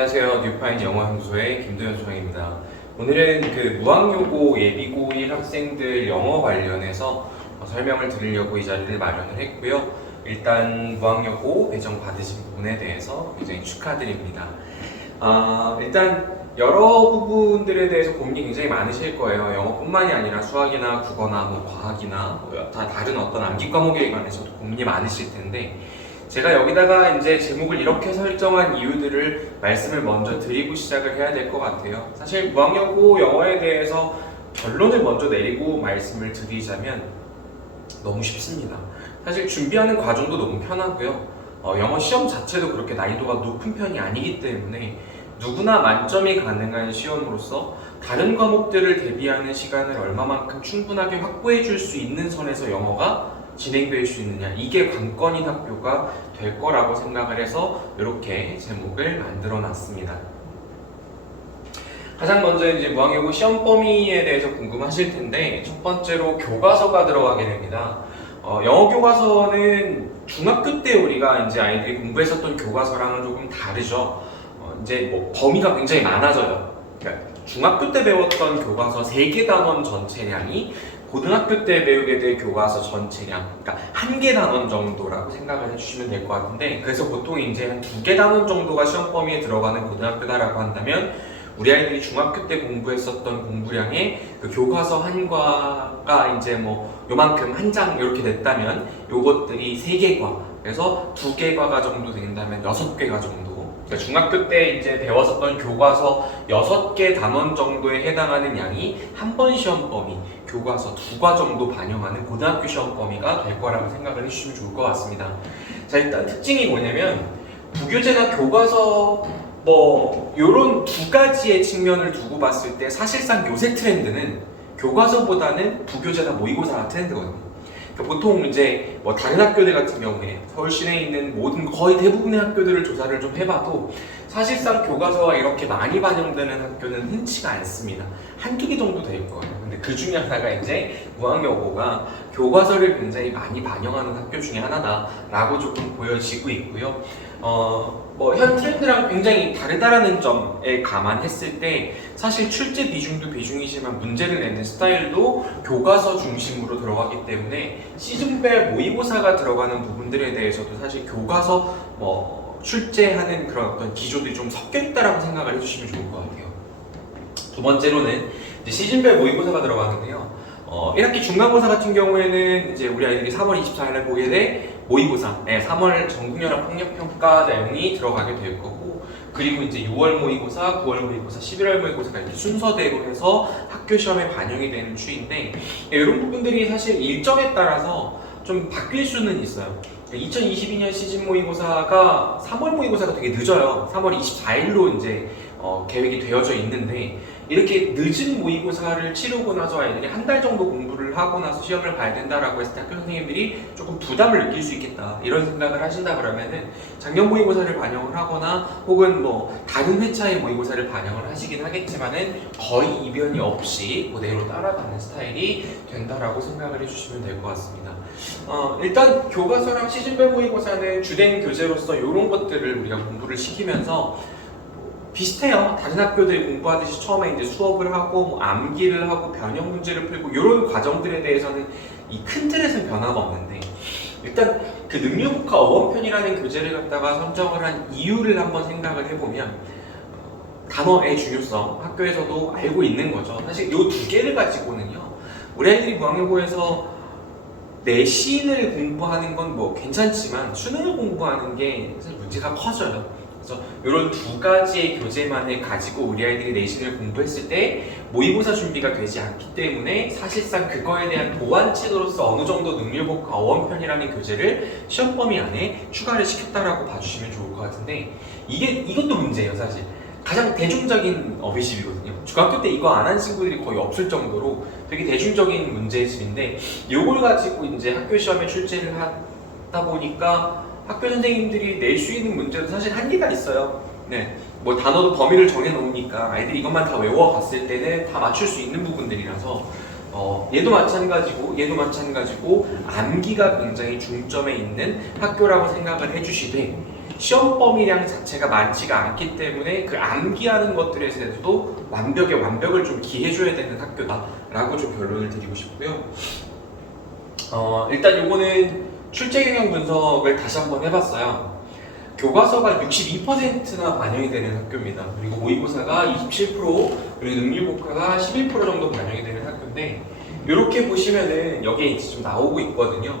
안녕하세요. 뉴파인 영어연구소의 김도현 소장입니다. 오늘은 무학여고 예비고1 학생들 영어 관련해서 설명을 드리려고 이 자리를 마련을 했고요. 일단 무학여고 배정 받으신 부분에 대해서 굉장히 축하드립니다. 일단 여러 부분들에 대해서 고민이 굉장히 많으실 거예요. 영어뿐만이 아니라 수학이나 국어나 과학이나 다 다른 어떤 암기 과목에 관해서도 고민이 많으실 텐데, 제가 여기다가 이제 제목을 이렇게 설정한 이유들을 말씀을 먼저 드리고 시작을 해야 될 것 같아요. 사실 무학여고 영어에 대해서 결론을 먼저 내리고 말씀을 드리자면 너무 쉽습니다. 사실 준비하는 과정도 너무 편하고요. 영어 시험 자체도 그렇게 난이도가 높은 편이 아니기 때문에 누구나 만점이 가능한 시험으로서 다른 과목들을 대비하는 시간을 얼마만큼 충분하게 확보해 줄 수 있는 선에서 영어가 진행될 수 있느냐, 이게 관건인 학교가 될 거라고 생각을 해서 이렇게 제목을 만들어 놨습니다. 가장 먼저 이제 무학여고 시험 범위에 대해서 궁금하실 텐데, 첫 번째로 교과서가 들어가게 됩니다. 영어 교과서는 중학교 때 우리가 이제 아이들이 공부했었던 교과서랑은 조금 다르죠. 이제 범위가 굉장히 많아져요. 그러니까 중학교 때 배웠던 교과서 3개 단원 전체량이 고등학교 때 배우게 될 교과서 전체량, 그러니까 1개 단원 정도라고 생각을 해주시면 될 것 같은데, 그래서 보통 이제 한 2개 단원 정도가 시험 범위에 들어가는 고등학교다라고 한다면, 우리 아이들이 중학교 때 공부했었던 공부량의 그 교과서 한 과가 이제 요만큼 한 장 이렇게 됐다면, 요것들이 3개과, 그래서 2개과가 정도 된다면 6개가 정도. 그러니까 중학교 때 이제 배웠었던 교과서 6개 단원 정도에 해당하는 양이 한 번 시험 범위, 교과서 2과 정도 반영하는 고등학교 시험 범위가 될 거라고 생각을 해주시면 좋을 것 같습니다. 자, 일단 특징이 뭐냐면, 부교재나 교과서 요런 2가지의 측면을 두고 봤을 때 사실상 요새 트렌드는 교과서보다는 부교재나 모의고사가 트렌드거든요. 보통 이제 다른 학교들 같은 경우에 서울 시내에 있는 모든 거의 대부분의 학교들을 조사를 좀 해봐도 사실상 교과서가 이렇게 많이 반영되는 학교는 흔치가 않습니다. 한두 개 정도 될 거예요. 근데 그 중에 하나가 이제 무학여고가 교과서를 굉장히 많이 반영하는 학교 중에 하나다라고 조금 보여지고 있고요. 현 트렌드랑 굉장히 다르다라는 점에 감안했을 때 사실 출제 비중도 비중이지만 문제를 내는 스타일도 교과서 중심으로 들어가기 때문에 시즌별 모의고사가 들어가는 부분들에 대해서도 사실 교과서 출제하는 그런 어떤 기조들이 좀 섞여 있다라고 생각을 해주시면 좋을 것 같아요. 두 번째로는 이제 시즌별 모의고사가 들어가는데요. 1학기 중간고사 같은 경우에는 이제 우리 아이들이 3월 24일에 보게 될 모의고사, 3월 전국연합 학력평가 내용이 들어가게 될 거고, 그리고 이제 6월 모의고사, 9월 모의고사, 11월 모의고사가 이제 순서대로 해서 학교 시험에 반영이 되는 추인데, 이런 부분들이 사실 일정에 따라서 좀 바뀔 수는 있어요. 2022년 시즌 모의고사가 3월 모의고사가 되게 늦어요. 3월 24일로 이제 계획이 되어져 있는데, 이렇게 늦은 모의고사를 치르고 나서 아이들이 한 달 정도 공부를 하고 나서 시험을 봐야 된다라고 했을 때 학교 선생님들이 조금 부담을 느낄 수 있겠다, 이런 생각을 하신다 그러면은 작년 모의고사를 반영을 하거나 혹은 다른 회차의 모의고사를 반영을 하시긴 하겠지만은 거의 이변이 없이 그대로 따라가는 스타일이 된다라고 생각을 해주시면 될 것 같습니다. 일단 교과서랑 시즌별 모의고사는 주된 교재로서 이런 것들을 우리가 공부를 시키면서 비슷해요. 다른 학교들이 공부하듯이 처음에 이제 수업을 하고 암기를 하고 변형 문제를 풀고 이런 과정들에 대해서는 이 큰 틀에서는 변화가 없는데, 일단 그 능력국화 어원편이라는 교재를 갖다가 선정을 한 이유를 한번 생각을 해보면, 단어의 중요성 학교에서도 알고 있는 거죠. 사실 이 2개를 가지고는요, 우리 아이들이 무학여고에서 내신을 공부하는 건 괜찮지만 수능을 공부하는 게 사실 문제가 커져요. 그래서 이런 2가지의 교재만을 가지고 우리 아이들이 내신을 공부했을 때 모의고사 준비가 되지 않기 때문에 사실상 그거에 대한 보완책으로서 어느 정도 능률복과 어원편이라는 교재를 시험 범위 안에 추가를 시켰다라고 봐주시면 좋을 것 같은데, 이것도 문제예요. 사실 가장 대중적인 어휘집이거든요. 중학교 때 이거 안 한 친구들이 거의 없을 정도로 되게 대중적인 문제집인데, 이걸 가지고 이제 학교 시험에 출제를 하다 보니까 학교 선생님들이 낼 수 있는 문제도 사실 한계가 있어요. 단어도 범위를 정해놓으니까 아이들이 이것만 다 외워갔을 때는 다 맞출 수 있는 부분들이라서 얘도 마찬가지고 암기가 굉장히 중점에 있는 학교라고 생각을 해주시되, 시험 범위량 자체가 많지가 않기 때문에 그 암기하는 것들에 대해서도 완벽을 좀 기해줘야 되는 학교다라고 좀 결론을 드리고 싶고요. 일단 요거는 출제 경향 분석을 다시 한번 해봤어요. 교과서가 62%나 반영이 되는 학교입니다. 그리고 모의고사가 27%, 그리고 능률국화가 11% 정도 반영이 되는 학교인데, 이렇게 보시면은 여기에 이제 좀 나오고 있거든요.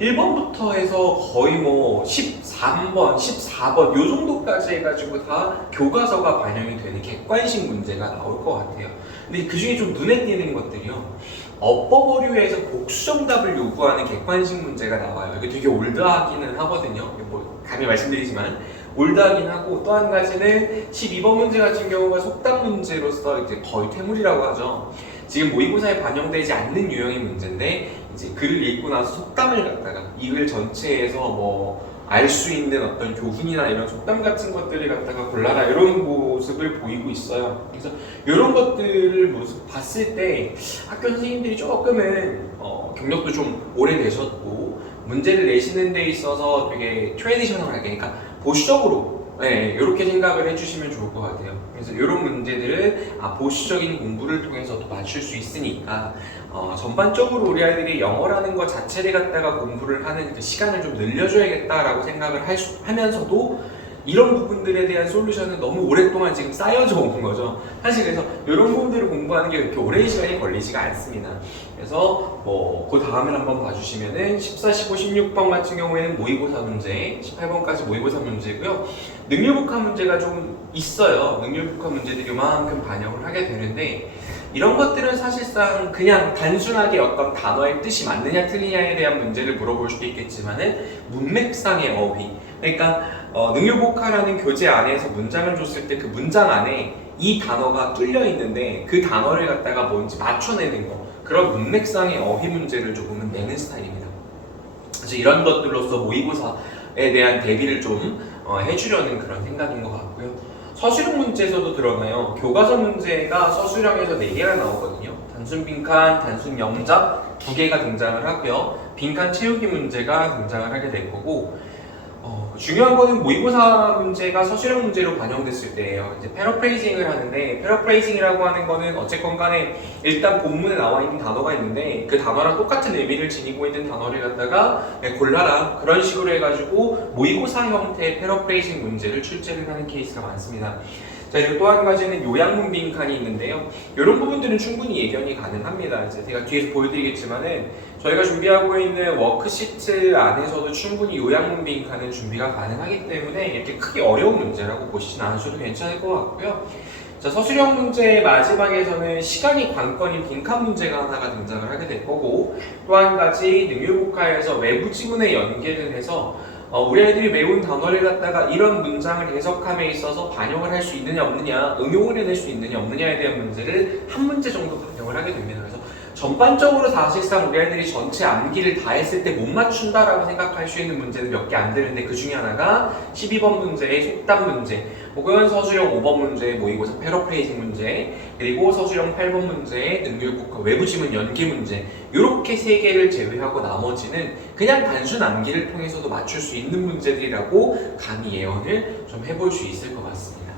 1번부터 해서 거의 뭐 13번, 14번 요 정도까지 해가지고 다 교과서가 반영이 되는 객관식 문제가 나올 것 같아요. 근데 그 중에 좀 눈에 띄는 것들이요. 어법 어류에서 복수 정답을 요구하는 객관식 문제가 나와요. 이게 되게 올드하기는 하거든요. 뭐 감히 말씀드리지만 올드하긴 하고, 또 한 가지는 12번 문제 같은 경우가 속담 문제로서 이제 거의 퇴물이라고 하죠. 지금 모의고사에 반영되지 않는 유형의 문제인데, 이제 글을 읽고 나서 속담을 갖다가 이 글 전체에서 뭐 알 수 있는 어떤 교훈이나 이런 속담 같은 것들을 갖다가 골라라, 이런 모습을 보이고 있어요. 그래서 이런 것들을 모습 봤을 때 학교 선생님들이 조금은 경력도 좀 오래되셨고 문제를 내시는 데 있어서 되게 트레디셔널하게, 그러니까 보수적으로 이렇게 생각을 해주시면 좋을 것 같아요. 그래서 이런 문제들은 보수적인 공부를 통해서도 맞출 수 있으니까 전반적으로 우리 아이들이 영어라는 것 자체를 갖다가 공부를 하는 그 시간을 좀 늘려줘야겠다라고 생각을 하면서도 이런 부분들에 대한 솔루션은 너무 오랫동안 지금 쌓여져 온 거죠. 사실 그래서 이런 부분들을 공부하는 게 그렇게 오랜 시간이 걸리지가 않습니다. 그래서 그 다음을 한번 봐주시면은 14, 15, 16번 같은 경우에는 모의고사 문제, 18번까지 모의고사 문제고요. 능률국화 문제가 좀 있어요. 능률국화 문제들이 이만큼 반영을 하게 되는데, 이런 것들은 사실상 그냥 단순하게 어떤 단어의 뜻이 맞느냐 틀리냐에 대한 문제를 물어볼 수도 있겠지만은 문맥상의 어휘, 그러니까 능률국화라는 교재 안에서 문장을 줬을 때 그 문장 안에 이 단어가 뚫려 있는데 그 단어를 갖다가 뭔지 맞춰내는 거, 그런 문맥상의 어휘 문제를 조금은 내는 스타일입니다. 그래서 이런 것들로서 모의고사에 대한 대비를 좀 해주려는 그런 생각인 것 같고요. 서술형 문제에서도 드러나요. 교과서 문제가 서술형에서 4개가 나오거든요. 단순 빈칸, 단순 영작 2개가 등장을 하고요. 빈칸 채우기 문제가 등장을 하게 될 거고, 중요한 거는 모의고사 문제가 서술형 문제로 반영됐을 때예요. 이제 패러프레이징을 하는데, 패러프레이징이라고 하는 거는 어쨌건 간에 일단 본문에 나와 있는 단어가 있는데 그 단어랑 똑같은 의미를 지니고 있는 단어를 갖다가 골라라, 그런 식으로 해가지고 모의고사 형태의 패러프레이징 문제를 출제를 하는 케이스가 많습니다. 자, 그리고 또 한 가지는 요약문 빈칸이 있는데요. 이런 부분들은 충분히 예견이 가능합니다. 이제 제가 뒤에서 보여드리겠지만은 저희가 준비하고 있는 워크시트 안에서도 충분히 요약문 빈칸은 준비가 가능하기 때문에 이렇게 크게 어려운 문제라고 보시진 않으셔도 괜찮을 것 같고요. 자, 서술형 문제의 마지막에서는 시간이 관건인 빈칸 문제가 하나가 등장을 하게 될 거고, 또 한 가지 능률국화에서 외부 지문에 연계를 해서 우리 아이들이 외운 단어를 갖다가 이런 문장을 해석함에 있어서 반영을 할 수 있느냐 없느냐, 응용을 해낼 수 있느냐 없느냐에 대한 문제를 한 문제 정도 반영을 하게 됩니다. 그래서 전반적으로 사실상 우리 아이들이 전체 암기를 다 했을 때 못 맞춘다라고 생각할 수 있는 문제는 몇 개 안 되는데, 그 중에 하나가 12번 문제의 속담 문제, 혹은 서술형 5번 문제의 모의고사 패러프레이징 문제, 그리고 서술형 8번 문제의 능률국화 외부 지문 연계 문제, 이렇게 3개를 제외하고 나머지는 그냥 단순 암기를 통해서도 맞출 수 있는 문제들이라고 감히 예언을 좀 해볼 수 있을 것 같습니다.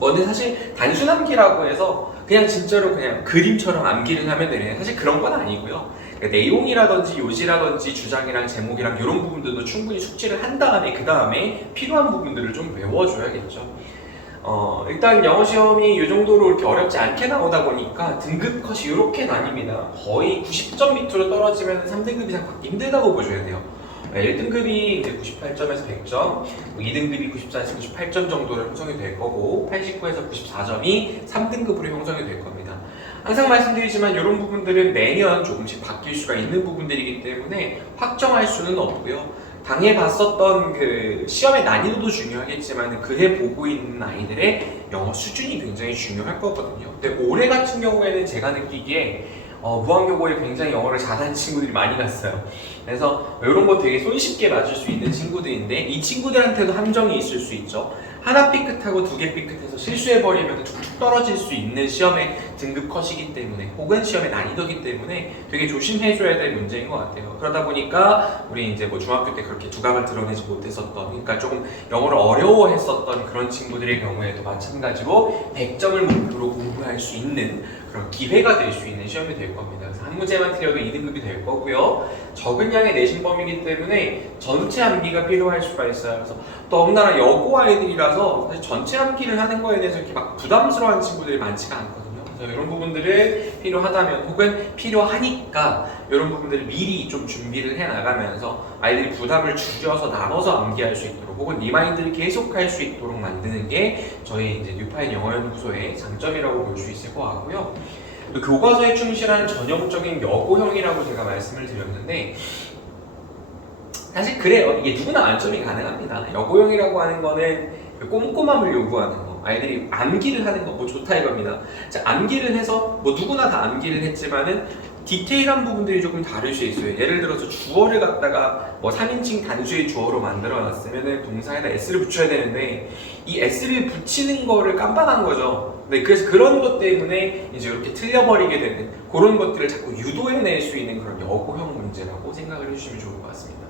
뭐는 사실 단순 암기라고 해서 그냥 진짜로 그냥 그림처럼 암기를 하면 되는, 사실 그런 건 아니고요. 그러니까 내용이라든지 요지라든지 주장이랑 제목이랑 이런 부분들도 충분히 숙지를 한 다음에 그 다음에 필요한 부분들을 좀 외워줘야겠죠. 일단 영어 시험이 이 정도로 이렇게 어렵지 않게 나오다 보니까 등급 컷이 이렇게 나뉩니다. 거의 90점 밑으로 떨어지면 3등급 이상 받기 힘들다고 보셔야 돼요. 1등급이 이제 98점에서 100점, 2등급이 94에서 98점 정도로 형성이 될 거고, 89에서 94점이 3등급으로 형성이 될 겁니다. 항상 말씀드리지만 이런 부분들은 매년 조금씩 바뀔 수가 있는 부분들이기 때문에 확정할 수는 없고요. 당해 봤었던 그 시험의 난이도도 중요하겠지만 그해 보고 있는 아이들의 영어 수준이 굉장히 중요할 거거든요. 근데 올해 같은 경우에는 제가 느끼기에 무학여고에 굉장히 영어를 잘하는 친구들이 많이 갔어요. 그래서 이런 거 되게 손쉽게 맞을 수 있는 친구들인데, 이 친구들한테도 함정이 있을 수 있죠. 하나 삐끗하고 두 개 삐끗해서 실수해버리면 툭툭 떨어질 수 있는 시험의 등급 컷이기 때문에 혹은 시험의 난이도이기 때문에 되게 조심해줘야 될 문제인 것 같아요. 그러다 보니까 우리 이제 뭐 중학교 때 그렇게 두각을 드러내지 못했었던, 그러니까 조금 영어를 어려워했었던 그런 친구들의 경우에도 마찬가지로 100점을 목표로 공부할 수 있는 그런 기회가 될 수 있는 시험이 될 겁니다. 그래서 한 문제만 틀려도 2등급이 될 거고요. 적은 양의 내신 범위이기 때문에 전체 암기가 필요할 수가 있어요. 그래서 너무나 여고 아이들이라서 사실 전체 암기를 하는 거에 대해서 이렇게 막 부담스러워하는 친구들이 많지가 않거든요. 그래서 이런 부분들을 필요하다면 혹은 필요하니까 이런 부분들을 미리 좀 준비를 해 나가면서 아이들이 부담을 줄여서 나눠서 암기할 수 있도록 혹은 리마인드를 계속할 수 있도록 만드는 게 저희 이제 뉴파인 영어연구소의 장점이라고 볼 수 있을 것 같고요. 교과서에 충실한 전형적인 여고형이라고 제가 말씀을 드렸는데 사실 그래요. 이게 누구나 만점이 가능합니다. 여고형이라고 하는 거는 꼼꼼함을 요구하는 거, 아이들이 암기를 하는 거 뭐 좋다 이겁니다. 자, 암기를 해서 뭐 누구나 다 암기를 했지만은 디테일한 부분들이 조금 다를 수 있어요. 예를 들어서 주어를 갖다가 뭐 3인칭 단수의 주어로 만들어 놨으면은 동사에다 s를 붙여야 되는데 이 s를 붙이는 거를 깜빡한 거죠. 네, 그래서 그런 것 때문에 이제 이렇게 틀려버리게 되는 그런 것들을 자꾸 유도해낼 수 있는 그런 여고형 문제라고 생각을 해주시면 좋을 것 같습니다.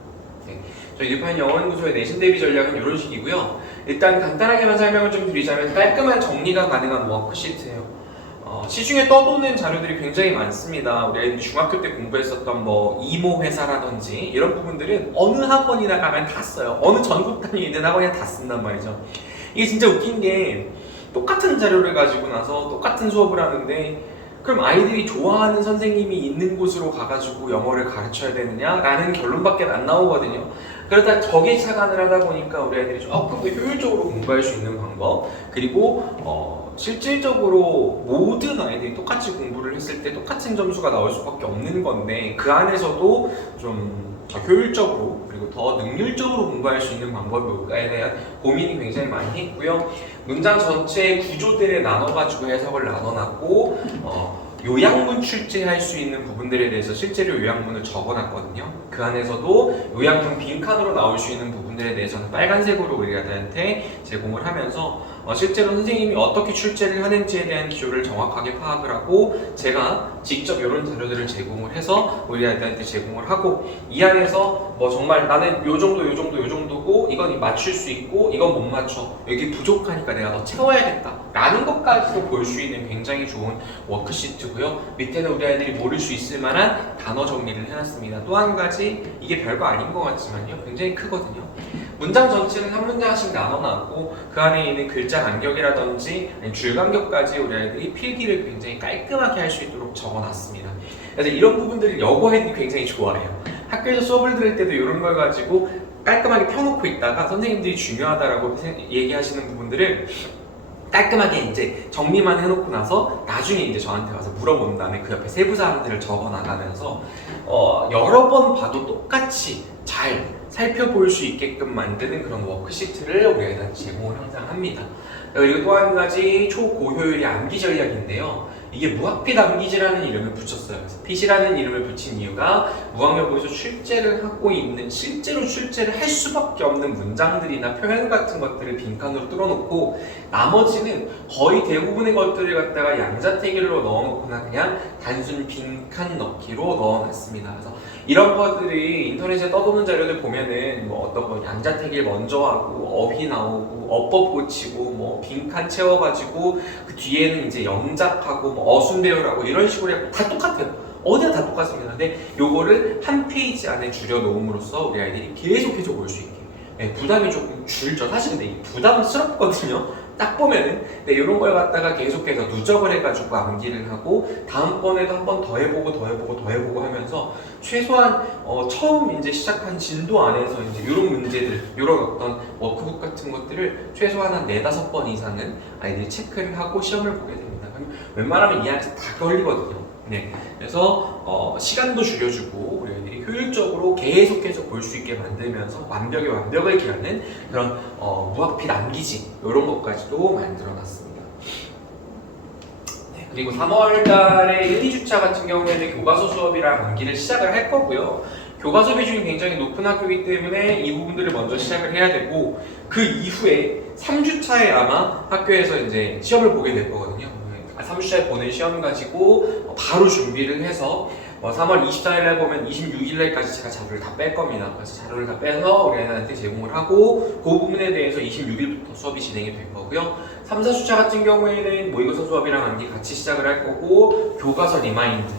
네, 저희 뉴파인 영어연구소의 내신 대비 전략은 이런 식이고요. 일단 간단하게만 설명을 좀 드리자면 깔끔한 정리가 가능한 워크시트예요. 시중에 떠도는 자료들이 굉장히 많습니다. 우리 아이들이 중학교 때 공부했었던 뭐 이모 회사라든지 이런 부분들은 어느 학원이나 가면 다 써요. 어느 전국 단위에 있는 학원이나 다 쓴단 말이죠. 이게 진짜 웃긴 게 똑같은 자료를 가지고 나서 똑같은 수업을 하는데 그럼 아이들이 좋아하는 선생님이 있는 곳으로 가가지고 영어를 가르쳐야 되느냐라는 결론밖에 안 나오거든요. 그러다 저기 착안을 하다 보니까 우리 아이들이 조금 더 효율적으로 공부할 수 있는 방법, 그리고 실질적으로 모든 아이들이 똑같이 공부를 했을 때 똑같은 점수가 나올 수밖에 없는 건데 그 안에서도 좀 더 효율적으로 그리고 더 능률적으로 공부할 수 있는 방법에 대한 고민이 굉장히 많이 했고요. 문장 전체의 구조들에 나눠가지고 해석을 나눠놨고 요약문 출제할 수 있는 부분들에 대해서 실제로 요약문을 적어놨거든요. 그 안에서도 요약문 빈칸으로 나올 수 있는 부분들에 대해서는 빨간색으로 우리한테 제공을 하면서 실제로 선생님이 어떻게 출제를 하는지에 대한 기호를 정확하게 파악을 하고 제가 직접 이런 자료들을 제공을 해서 우리 아이들한테 제공을 하고 이 안에서 뭐 정말 나는 요 정도고 이건 맞출 수 있고 이건 못 맞춰 여기 부족하니까 내가 더 채워야겠다 라는 것까지도 볼 수 있는 굉장히 좋은 워크시트고요. 밑에는 우리 아이들이 모를 수 있을 만한 단어 정리를 해놨습니다. 또 한 가지 이게 별거 아닌 것 같지만요 굉장히 크거든요. 문장 전체는 한 문장씩 나눠놨고 그 안에 있는 글자 간격이라든지 줄 간격까지 우리 아이들이 필기를 굉장히 깔끔하게 할 수 있도록 적어놨습니다. 그래서 이런 부분들을 여고 애들이 굉장히 좋아해요. 학교에서 수업을 들을 때도 이런 걸 가지고 깔끔하게 펴놓고 있다가 선생님들이 중요하다라고 얘기하시는 부분들을 깔끔하게 이제 정리만 해놓고 나서 나중에 이제 저한테 와서 물어본 다음에 그 옆에 세부 사항들을 적어 나가면서 여러 번 봐도 똑같이 잘 살펴볼 수 있게끔 만드는 그런 워크시트를 우리 애들한테 제공을 항상 합니다. 그리고 또 한 가지 초고효율의 암기 전략인데요. 이게 무학핏 암기지라는 이름을 붙였어요. 그래서 핏이라는 이름을 붙인 이유가 무학여고에서 출제를 하고 있는 실제로 출제를 할 수밖에 없는 문장들이나 표현 같은 것들을 빈칸으로 뚫어놓고 나머지는 거의 대부분의 것들을 갖다가 양자택일로 넣어놓거나 그냥 단순 빈칸 넣기로 넣어놨습니다. 그래서 이런 것들이 인터넷에 떠도는 자료들 보면은 뭐 어떤 거 양자택일 먼저 하고 어휘 나오고 어법 고치고 뭐 빈칸 채워가지고 그 뒤에는 이제 영작하고 뭐 어순 배우라고 이런 식으로 해서 다 똑같아요. 어디나 다 똑같습니다. 근데 요거를 한 페이지 안에 줄여 놓음으로써 우리 아이들이 계속해서 볼 수 있게 부담이 조금 줄죠. 사실 근데 이 부담스럽거든요. 딱 보면은 근데 이런 걸 갖다가 계속해서 누적을 해가지고 암기를 하고 다음번에도 한 번 더 해보고 하면서 최소한 처음 이제 시작한 진도 안에서 이제 이런 문제들, 이런 어떤 워크북 같은 것들을 최소한 한 4-5번 이상은 아이들이 체크를 하고 시험을 보게 됩니다. 그럼 웬만하면 이 안에서 다 걸리거든요. 네, 그래서 시간도 줄여주고 우리 아이들이 효율적으로 계속해서 볼 수 있게 만들면서 완벽을 기하는 그런 무학핏 암기지 이런 것까지도 만들어놨습니다. 네, 그리고 3월 달에 1, 2주차 같은 경우에는 교과서 수업이랑 암기를 시작을 할 거고요. 교과서 비중이 굉장히 높은 학교이기 때문에 이 부분들을 먼저 시작을 해야 되고, 그 이후에 3주차에 아마 학교에서 이제 시험을 보게 될 거거든요. 3주차에 보는 시험 가지고 바로 준비를 해서 3월 24일날 보면 26일날까지 제가 자료를 다 뺄 겁니다. 그래서 자료를 다 빼서 우리 애들한테 제공을 하고, 그 부분에 대해서 26일부터 수업이 진행이 될 거고요. 3, 4주차 같은 경우에는 모의고사 수업이랑 암기 같이 시작을 할 거고, 교과서 리마인드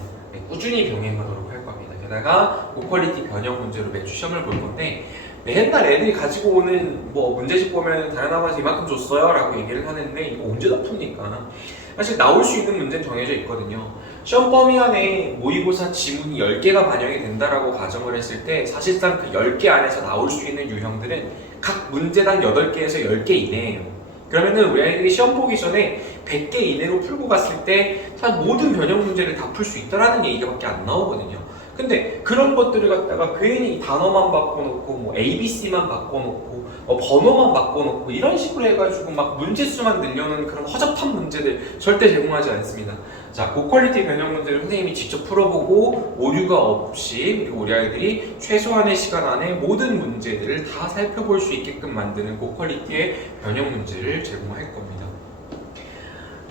꾸준히 병행하도록 할 겁니다. 게다가 고퀄리티 변형 문제로 매주 시험을 볼 건데, 맨날 애들이 가지고 오는 문제집 보면 다른 학원에서 이만큼 줬어요 라고 얘기를 하는데, 이거 언제 다 풉니까? 사실 나올 수 있는 문제는 정해져 있거든요. 시험 범위 안에 모의고사 지문이 10개가 반영이 된다라고 가정을 했을 때, 사실상 그 10개 안에서 나올 수 있는 유형들은 각 문제당 8개에서 10개 이내예요. 그러면은 우리 아이들이 시험 보기 전에 100개 이내로 풀고 갔을 때 사실 모든 변형 문제를 다 풀 수 있다라는 얘기밖에 안 나오거든요. 근데 그런 것들을 갖다가 괜히 단어만 바꿔놓고 ABC만 바꿔놓고 번호만 바꿔놓고 이런 식으로 해가지고 막 문제수만 늘려는 그런 허접한 문제들 절대 제공하지 않습니다. 자, 고퀄리티 변형 문제를 선생님이 직접 풀어보고 오류가 없이, 그리고 우리 아이들이 최소한의 시간 안에 모든 문제들을 다 살펴볼 수 있게끔 만드는 고퀄리티의 변형 문제를 제공할 겁니다.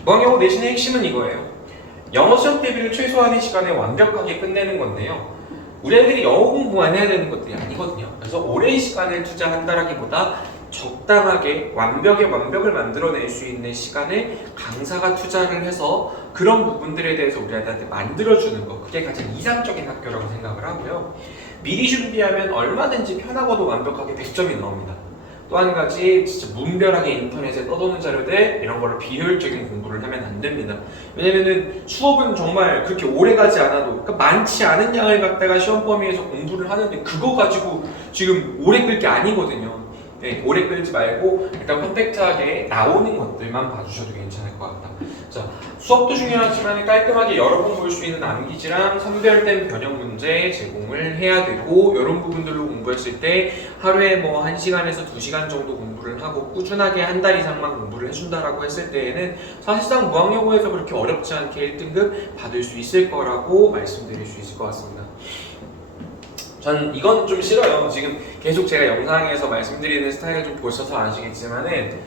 무학영어 내신의 핵심은 이거예요. 영어 시험 대비를 최소한의 시간에 완벽하게 끝내는 건데요. 우리 애들이 영어 공부만 해야 되는 것들이 아니거든요. 그래서 오랜 시간을 투자한다라기보다 적당하게 완벽을 만들어낼 수 있는 시간을 강사가 투자를 해서 그런 부분들에 대해서 우리 애들한테 만들어주는 거, 그게 가장 이상적인 학교라고 생각을 하고요. 미리 준비하면 얼마든지 편하고도 완벽하게 100점이 나옵니다. 또 한 가지, 진짜 무분별하게 인터넷에 떠도는 자료들 이런 걸로 비효율적인 공부를 하면 안 됩니다. 왜냐면은 수업은 정말 그렇게 오래 가지 않아도, 그러니까 많지 않은 양을 갖다가 시험 범위에서 공부를 하는데 그거 가지고 지금 오래 끌 게 아니거든요. 네, 오래 끌지 말고 일단 컴팩트하게 나오는 것들만 봐주셔도 괜찮을 것 같다. 자, 수업도 중요하지만 깔끔하게 여러 번 볼 수 있는 암기지랑 선별된 변형 문제 제공을 해야 되고, 이런 부분들로 공부했을 때 하루에 1시간에서 2시간 정도 공부를 하고 꾸준하게 한 달 이상만 공부를 해준다라고 했을 때에는 사실상 무학영어에서 그렇게 어렵지 않게 1등급 받을 수 있을 거라고 말씀드릴 수 있을 것 같습니다. 전 이건 좀 싫어요. 지금 계속 제가 영상에서 말씀드리는 스타일을 좀 보셔서 아시겠지만은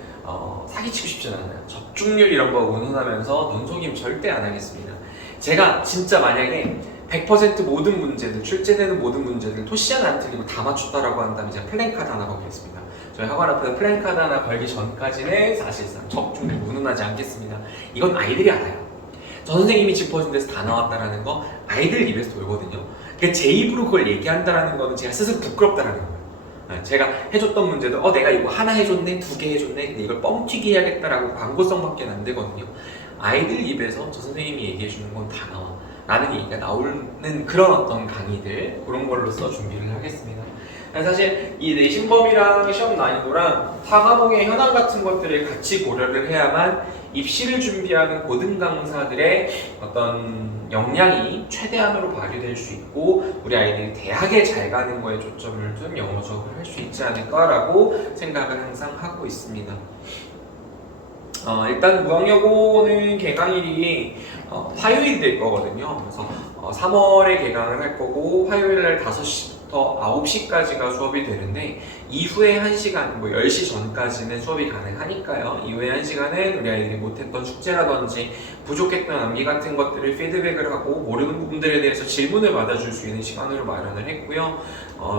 사기치고 싶진 않아요. 적중률 이런 거 운운하면서 눈속임 절대 안 하겠습니다. 제가 진짜 만약에 100% 모든 문제들, 출제되는 모든 문제들 토시 하나 안 틀리고 다 맞췄다라고 한다면 제가 플랜카드 하나 걸겠습니다. 저희 학원 앞에서 플랜카드 하나 걸기 전까지는 사실상 적중률 운운하지 않겠습니다. 이건 아이들이 알아요. 저 선생님이 짚어준 데서 다 나왔다라는 거 아이들 입에서 돌거든요. 그러니까 제 입으로 그걸 얘기한다라는 거는 제가 스스로 부끄럽다라는 거예요. 제가 해줬던 문제도 내가 이거 하나 해줬네, 2개 해줬네, 근데 이걸 뻥튀기 해야겠다라고 광고성밖에 안 되거든요. 아이들 입에서 저 선생님이 얘기해주는 건 다 나와 라는 얘기가 나오는 그런 어떤 강의들, 그런 걸로써 준비를 하겠습니다. 사실 이 내신범위랑 시험 난이도랑 4과목의 현황 같은 것들을 같이 고려를 해야만 입시를 준비하는 고등 강사들의 어떤 역량이 최대한으로 발휘될 수 있고, 우리 아이들이 대학에 잘 가는 거에 초점을 둔 영어 수업을 할 수 있지 않을까라고 생각을 항상 하고 있습니다. 일단 무학여고는 개강일이 화요일이 될 거거든요. 그래서 3월에 개강을 할 거고, 화요일날 5시부터 9시까지가 수업이 되는데, 이후에 1시간, 10시 전까지는 수업이 가능하니까요. 이후에 1시간은 우리 아이들이 못했던 숙제라든지 부족했던 암기 같은 것들을 피드백을 하고, 모르는 부분들에 대해서 질문을 받아줄 수 있는 시간으로 마련을 했고요.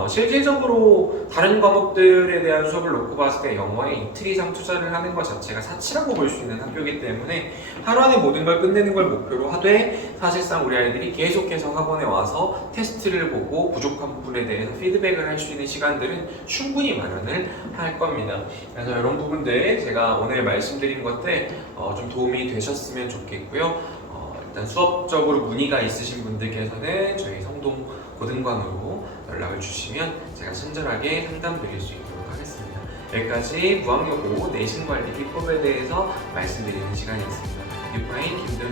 실질적으로 다른 과목들에 대한 수업을 놓고 봤을 때 영어에 이틀 이상 투자를 하는 것 자체가 사치라고 볼 수 있는 학교이기 때문에 하루 안에 모든 걸 끝내는 걸 목표로 하되, 사실상 우리 아이들이 계속해서 학원에 와서 테스트를 보고 부족한 부분에 대해서 피드백을 할 수 있는 시간들은 충분히 마련을 할 겁니다. 그래서 이런 부분들 제가 오늘 말씀드린 것들 좀 도움이 되셨으면 좋겠고요. 일단 수업적으로 문의가 있으신 분들께서는 저희 성동 고등관으로 연락을 주시면 제가 친절하게 상담 드릴 수 있도록 하겠습니다. 여기까지 무학여고 내신관리 비법에 대해서 말씀드리는 시간이었습니다. 뉴파인 김도현